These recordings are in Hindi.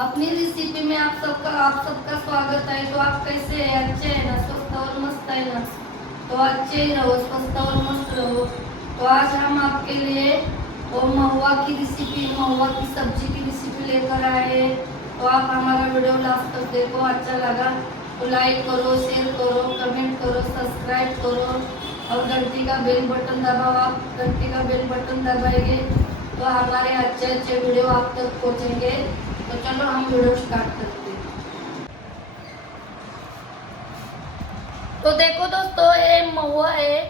अपनी रेसिपी में आप सबका स्वागत है। तो आप कैसे हैं? अच्छे हैं ना? स्वस्थ और मस्त है ना? तो अच्छे ही रहो, स्वस्थ और मस्त रहो। तो आज हम आपके लिए वो महुआ की रेसिपी, महुआ की सब्जी की रेसिपी लेकर आए हैं। तो आप हमारा वीडियो लास्ट तक देखो। अच्छा लगा तो लाइक करो, शेयर करो, कमेंट करो, सब्सक्राइब करो और घंटी का बेल बटन दबाओ। आप घंटी का बेल बटन दबाएंगे तो हमारे अच्छे अच्छे वीडियो आप तक पहुंचेंगे। तो चलो हम वीडियो स्टार्ट करते हैं। तो देखो दोस्तों, ये महुआ है।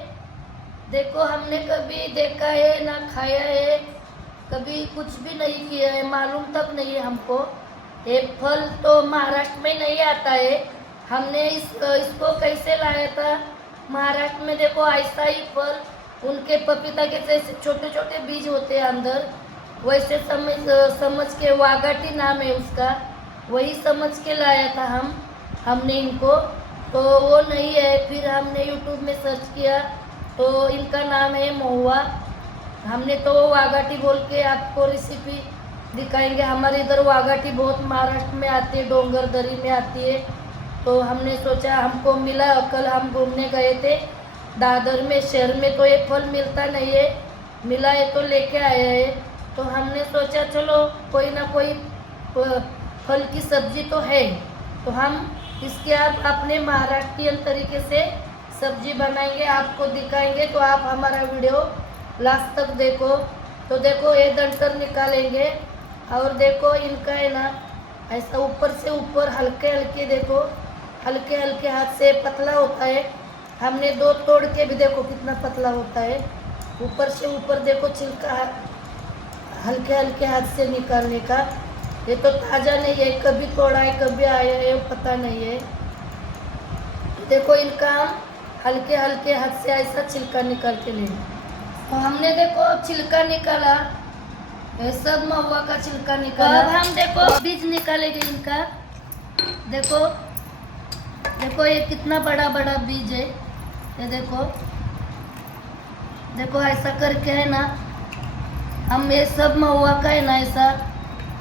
देखो, हमने कभी देखा है ना खाया है, कभी कुछ भी नहीं किया है, मालूम तक नहीं है हमको। ये फल तो महाराष्ट्र में नहीं आता है। हमने इसको कैसे लाया था? महाराष्ट्र में देखो ऐसा ही फल, उनके पपीता के जैसे छोटे छोटे बीज होते हैं अंदर, वैसे समझ के, वागाटी नाम है उसका, वही समझ के लाया था हमने इनको। तो वो नहीं है। फिर हमने यूट्यूब में सर्च किया तो इनका नाम है महुआ। हमने तो वागाटी बोल के आपको रेसिपी दिखाएंगे। हमारे इधर वागाटी बहुत महाराष्ट्र में आती है, डोंगर दरी में आती है। तो हमने सोचा, हमको मिला, कल हम घूमने गए थे दादर में, शहर में तो ये फल मिलता नहीं है, मिला है तो लेके आए हैं। तो हमने सोचा चलो कोई ना कोई फल की सब्जी तो है, तो हम इसके आप अपने महाराष्ट्रियन तरीके से सब्जी बनाएंगे, आपको दिखाएंगे। तो आप हमारा वीडियो लास्ट तक देखो। तो देखो, ये डंठल निकालेंगे और देखो इनका है ना, ऐसा ऊपर से ऊपर हल्के हल्के, देखो हल्के हल्के हाथ से, पतला होता है। हमने दो तोड़ के भी देखो कितना पतला होता है। ऊपर से ऊपर देखो छिलका हल्के हल्के हाथ से निकालने का। ये तो ताज़ा नहीं है, कभी तोड़ा है कभी आया है पता नहीं है। देखो इनका हम हल्के हल्के हाथ से ऐसा छिलका निकाल के लेंगे। तो हमने देखो छिलका निकाला, ये सब महुआ का छिलका निकाला। अब हम देखो बीज निकालेंगे इनका। देखो देखो ये कितना बड़ा बड़ा बीज है। ये देखो देखो ऐसा करके है ना, हम ये सब महुआ का है ना, ऐसा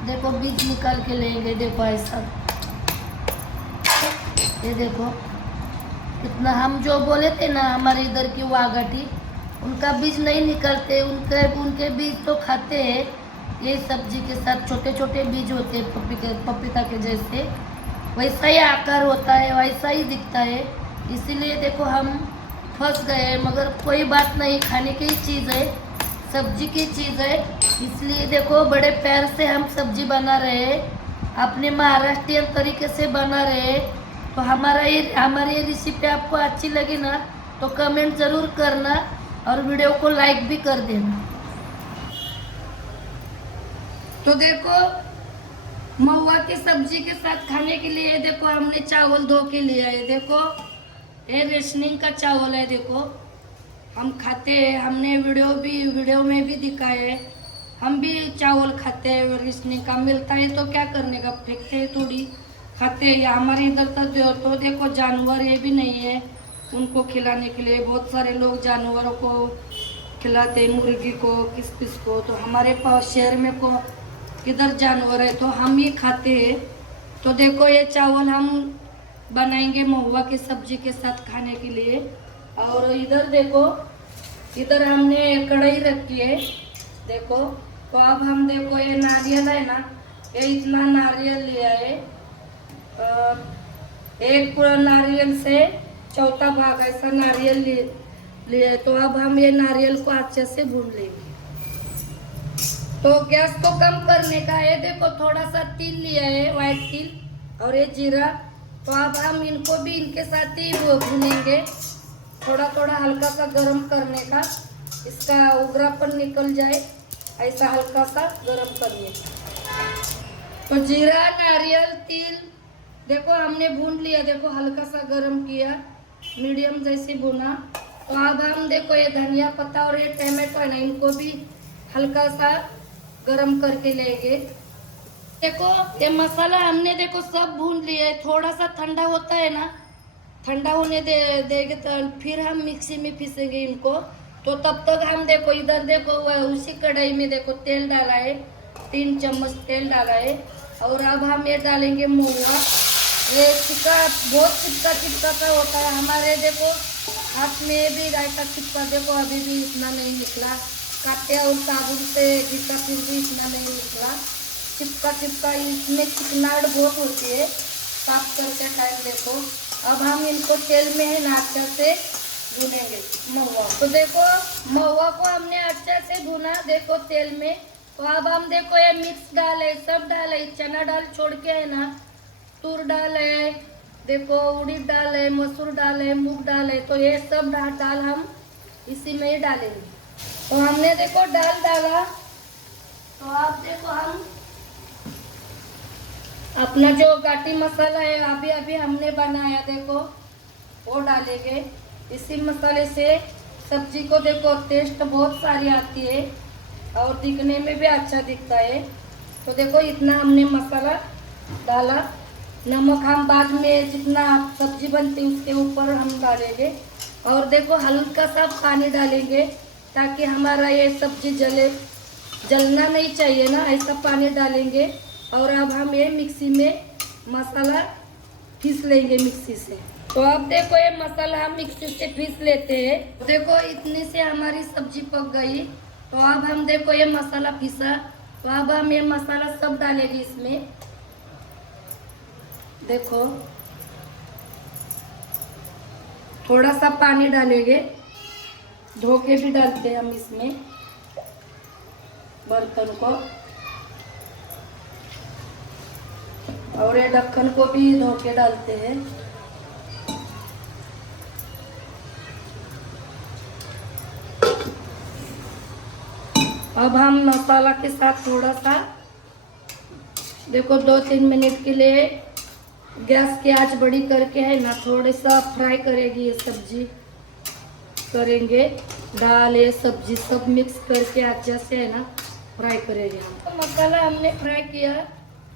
देखो बीज निकाल के लेंगे। देखो ऐसा, ये देखो इतना, हम जो बोले थे ना हमारे इधर की वागाटी, उनका बीज नहीं निकलते, उनके बीज तो खाते हैं। ये सब्जी के साथ छोटे छोटे बीज होते हैं, पपीता के जैसे, वैसा ही आकार होता है, वैसा ही दिखता है। इसीलिए देखो हम फंस गए, मगर कोई बात नहीं, खाने की चीज़ है, सब्जी की चीज़ है। इसलिए देखो बड़े प्यार से हम सब्जी बना रहे हैं, अपने महाराष्ट्रियन तरीके से बना रहे हैं। तो हमारी ये रेसिपी आपको अच्छी लगी ना तो कमेंट ज़रूर करना और वीडियो को लाइक भी कर देना। तो देखो महुआ की सब्जी के साथ खाने के लिए देखो हमने चावल धो के लिया है। देखो ये रेशनिंग का चावल है। देखो हम खाते हैं, हमने वीडियो में भी दिखाया है, हम भी चावल खाते हैं। रेशनिंग का मिलता है तो क्या करने का, फेंकते हैं थोड़ी, खाते हैं। हमारे इधर तो देखो जानवर ये भी नहीं है उनको खिलाने के लिए। बहुत सारे लोग जानवरों को खिलाते हैं, मुर्गी को, किस को। तो हमारे पास शहर में को किधर जानवर है, तो हम ही खाते हैं। तो देखो ये चावल हम बनाएंगे महुआ की सब्जी के साथ खाने के लिए। और इधर देखो, इधर हमने कढ़ाई रखी है। देखो, तो अब हम देखो ये नारियल है ना, ये इतना नारियल लिया है, एक पूरा नारियल से चौथा भाग ऐसा नारियल लिया है। तो अब हम ये नारियल को अच्छे से भून लेंगे। तो गैस को कम करने का है। देखो थोड़ा सा तिल लिया है, व्हाइट तिल, और ये जीरा। तो अब हम इनको भी इनके साथ ही भूनेंगे, थोड़ा थोड़ा हल्का सा गरम करने का, इसका उगरापन निकल जाए, ऐसा हल्का सा गरम करने का। तो जीरा, नारियल, तिल देखो हमने भून लिया। देखो हल्का सा गरम किया, मीडियम जैसे भुना। तो अब हम देखो ये धनिया पत्ता और ये टमाटो है ना, इनको भी हल्का सा गरम करके लेंगे। देखो ये मसाला हमने देखो सब भून लिया है। थोड़ा सा ठंडा होता है ना, ठंडा होने देंगे तो फिर हम मिक्सी में पीसेंगे इनको। तो तब तक हम देखो इधर देखो उसी कढ़ाई में देखो तेल डाला है, 3 चम्मच तेल डाला है। और अब हम ये डालेंगे महुआ। ये चिपका, बहुत चिपका चिपका सा होता है हमारे, देखो हाथ में भी रायता चिपका, देखो अभी भी इतना नहीं निकला, काटे और साबुन से घिसा फिर भी इतना नहीं निकला, चिपका चिपका, इसमें चिकनाहट बहुत होती है, साफ करके टाइम देखो। अब हम इनको तेल में है ना अच्छा से भूनेंगे महुआ। तो देखो महुआ को हमने अच्छे से भुना, देखो तेल में। तो अब हम देखो ये मिक्स दाल है, सब दाल है, चना दाल छोड़ के है ना, तूर दाल है, देखो उड़द दाल है, मसूर दाल है, मूंग दाल है, तो ये सब दाल हम इसी में ही डालेंगे। तो हमने देखो दाल डाला, तो आप देखो हम अपना जो घाटी मसाला है अभी अभी हमने बनाया देखो वो डालेंगे। इसी मसाले से सब्जी को देखो टेस्ट बहुत सारी आती है और दिखने में भी अच्छा दिखता है। तो देखो इतना हमने मसाला डाला, नमक हम बाद में जितना सब्जी बनती है उसके ऊपर हम डालेंगे। और देखो हल्का सा पानी डालेंगे ताकि हमारा ये सब्जी जलना नहीं चाहिए ना, ऐसा पानी डालेंगे। और अब हम ये मिक्सी में मसाला पीस लेंगे मिक्सी से। तो अब देखो ये मसाला हम मिक्सी से पीस लेते हैं। देखो इतनी से हमारी सब्जी पक गई। तो अब हम देखो ये मसाला पीसा, तो अब हम ये मसाला सब डालेंगे इसमें। देखो थोड़ा सा पानी डालेंगे, धो के भी डालते हैं हम इसमें बर्तन को, और ये ढक्कन को भी धो के डालते हैं। अब हम मसाला के साथ थोड़ा सा देखो 2-3 मिनट के लिए गैस की आंच बड़ी करके है ना थोड़ा सा फ्राई करेगी, ये सब्जी करेंगे, दाल ये सब्जी सब मिक्स करके अच्छे से है ना फ्राई करेंगे। तो मसाला हमने फ्राई किया,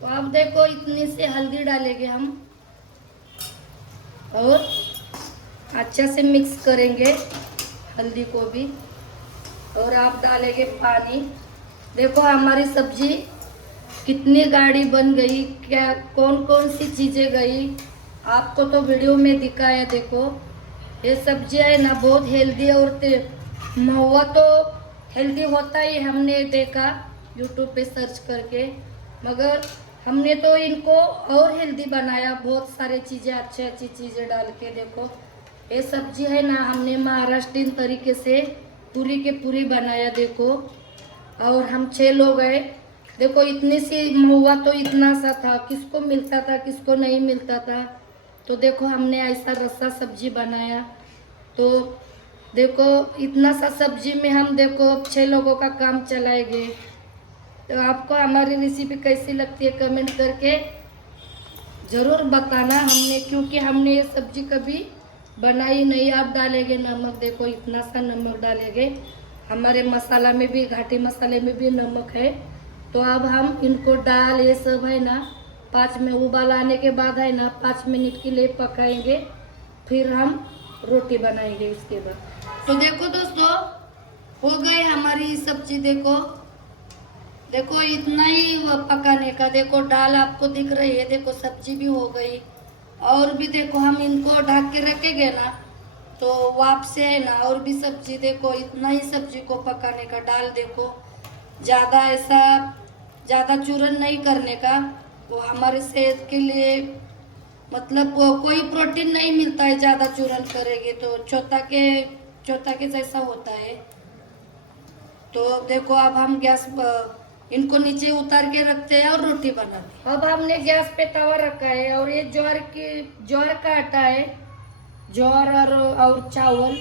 तो अब देखो इतनी से हल्दी डालेंगे हम और अच्छे से मिक्स करेंगे हल्दी को भी। और आप डालेंगे पानी। देखो हमारी सब्जी कितनी गाढ़ी बन गई, क्या कौन कौन सी चीज़ें गई आपको तो वीडियो में दिखाया। देखो ये सब्जी है ना बहुत हेल्दी, और महुआ तो हेल्दी होता ही हमने देखा यूट्यूब पे सर्च करके, मगर हमने तो इनको और हेल्दी बनाया, बहुत सारी चीज़ें अच्छी चीज़ें डाल के। देखो ये सब्जी है ना हमने महाराष्ट्रीयन तरीके से पूरी के पूरी बनाया देखो। और हम 6 लोग हैं। देखो इतनी सी महुआ तो इतना सा था, किसको मिलता था किसको नहीं मिलता था। तो देखो हमने ऐसा रस्सा सब्जी बनाया। तो देखो इतना सा सब्जी में हम देखो 6 लोगों का काम चलाएंगे। तो आपको हमारी रेसिपी कैसी लगती है कमेंट करके ज़रूर बताना। क्योंकि हमने ये सब्जी कभी बनाई नहीं। आप डालेंगे नमक, देखो इतना सा नमक डालेंगे, हमारे मसाला में भी घाटी मसाले में भी नमक है। तो अब हम इनको डाल ये सब है ना 5 में उबाल आने के बाद है ना 5 मिनट के लिए पकाएंगे, फिर हम रोटी बनाएंगे उसके बाद। तो देखो दोस्तों हो गई हमारी सब्जी। देखो इतना ही पकाने का। देखो दाल आपको दिख रही है, देखो सब्जी भी हो गई। और भी देखो हम इनको ढक के रखेंगे ना तो वापस है ना और भी सब्जी। देखो इतना ही सब्जी को पकाने का। दाल देखो ज़्यादा चूरन नहीं करने का, वो हमारे सेहत के लिए मतलब कोई प्रोटीन नहीं मिलता है ज़्यादा चूरन करेंगे तो, चौथा के जैसा होता है। तो देखो अब हम गैस इनको नीचे उतार के रखते हैं और रोटी बनाते हैं। अब हमने गैस पे तवा रखा है और ये ज्वार का आटा है, ज्वार और चावल,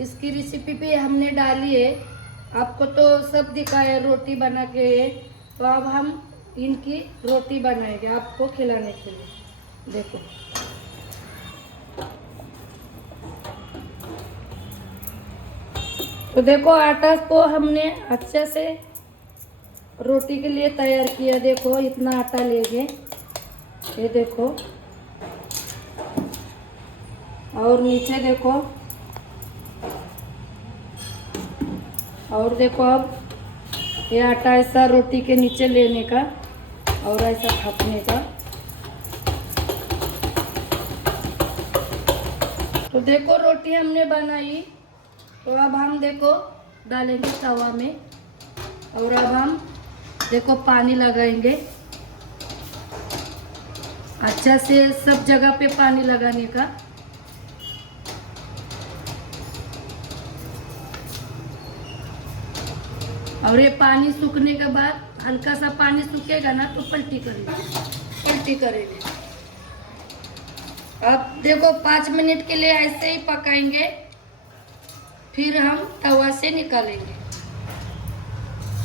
इसकी रेसिपी भी हमने डाली है, आपको तो सब दिखाया रोटी बना के। तो अब हम इनकी रोटी बनाएंगे आपको खिलाने के लिए। देखो तो देखो आटा को हमने अच्छे से रोटी के लिए तैयार किया। देखो इतना आटा लेंगे, ये देखो, और नीचे देखो, और देखो अब ये आटा ऐसा रोटी के नीचे लेने का और ऐसा थपने का। तो देखो रोटी हमने बनाई, तो अब हम देखो डालेंगे तवा में, और अब हम देखो पानी लगाएंगे। अच्छा से सब जगह पे पानी लगाने का। और ये पानी सूखने के बाद, हल्का सा पानी सूखेगा ना तो पलटी करेंगे। अब देखो 5 मिनट के लिए ऐसे ही पकाएंगे, फिर हम तवा से निकालेंगे।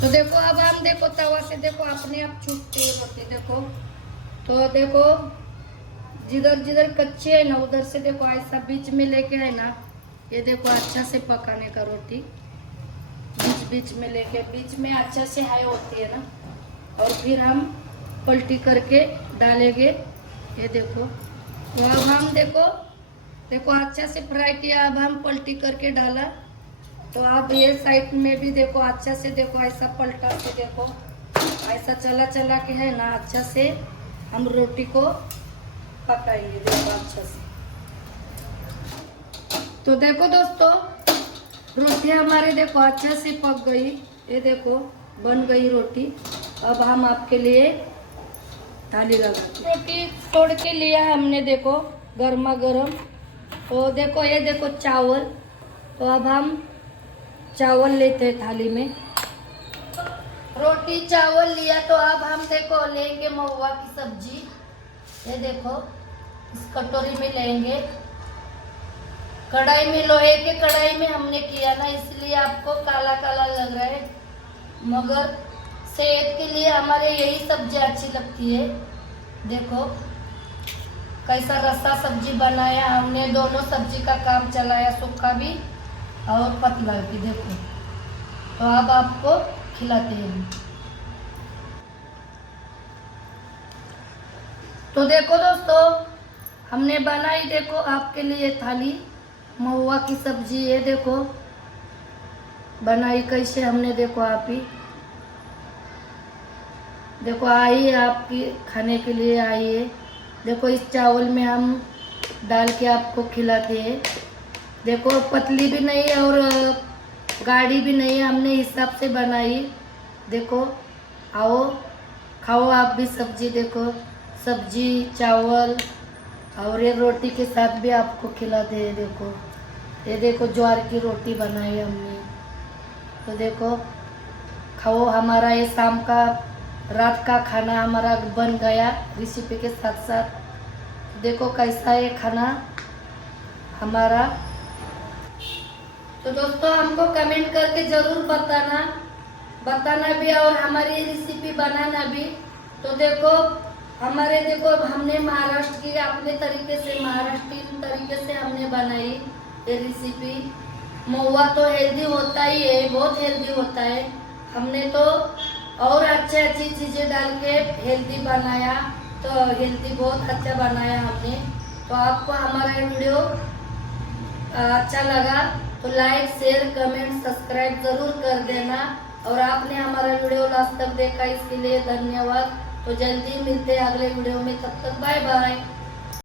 तो देखो अब हम देखो तवा से देखो अपने आप छूटते होते देखो। तो देखो जिधर जिधर कच्चे है ना उधर से देखो ऐसा बीच में लेके है ना, ये देखो अच्छा से पकाने का रोटी, बीच बीच में लेके, बीच में अच्छा से हाई होती है ना, और फिर हम पलटी करके डालेंगे। ये देखो, तो अब हम देखो अच्छा से फ्राई किया, अब हम पलटी करके डाला। तो अब ये साइड में भी देखो अच्छा से देखो ऐसा पलटा के देखो, ऐसा चला चला के है ना अच्छा से हम रोटी को पकाएंगे देखो अच्छा से। तो देखो दोस्तों रोटी हमारे देखो अच्छा से पक गई, ये देखो बन गई रोटी। अब हम आपके लिए थाली लगा रोटी तोड़ के लिया हमने देखो गर्मा गर्म। तो देखो ये देखो चावल, तो अब हम चावल लेते हैं थाली में। रोटी चावल लिया, तो अब हम देखो लेंगे महुआ की सब्जी। ये देखो इस कटोरी में लेंगे, कढ़ाई में, लोहे के कढ़ाई में हमने किया ना, इसलिए आपको काला काला लग रहा है, मगर सेहत के लिए हमारे यही सब्जी अच्छी लगती है। देखो कैसा रस्सा सब्जी बनाया हमने, दोनों सब्जी का काम चलाया, सूखा भी और पतला भी। देखो तो अब आपको खिलाते हैं। तो देखो दोस्तों हमने बनाई देखो आपके लिए थाली महुआ की सब्जी। ये देखो बनाई कैसे हमने, देखो आप ही देखो आई है आपकी खाने के लिए आई है। देखो इस चावल में हम डाल के आपको खिलाते हैं। देखो पतली भी नहीं है और गाढ़ी भी नहीं है, हमने हिसाब से बनाई। देखो आओ खाओ आप भी सब्जी, देखो सब्जी चावल और ये रोटी के साथ भी आपको खिलाते हैं। देखो ये देखो ज्वार की रोटी बनाई हमने, तो देखो खाओ। हमारा ये शाम का रात का खाना हमारा बन गया रेसिपी के साथ साथ। देखो कैसा है खाना हमारा। तो दोस्तों हमको कमेंट करके ज़रूर बताना भी और हमारी रेसिपी बनाना भी। तो देखो हमारे देखो हमने महाराष्ट्र की अपने तरीके से, महाराष्ट्रीयन तरीके से हमने बनाई ये रेसिपी। महुआ तो हेल्दी होता ही है, बहुत हेल्दी होता है। हमने तो और अच्छी चीज़ें डाल के हेल्दी बनाया, तो हेल्दी बहुत अच्छा बनाया हमने। तो आपको हमारा वीडियो अच्छा लगा तो लाइक शेयर कमेंट सब्सक्राइब ज़रूर कर देना, और आपने हमारा वीडियो लास्ट तक देखा इसके लिए धन्यवाद। तो जल्दी मिलते हैं अगले वीडियो में, तब तक बाय बाय।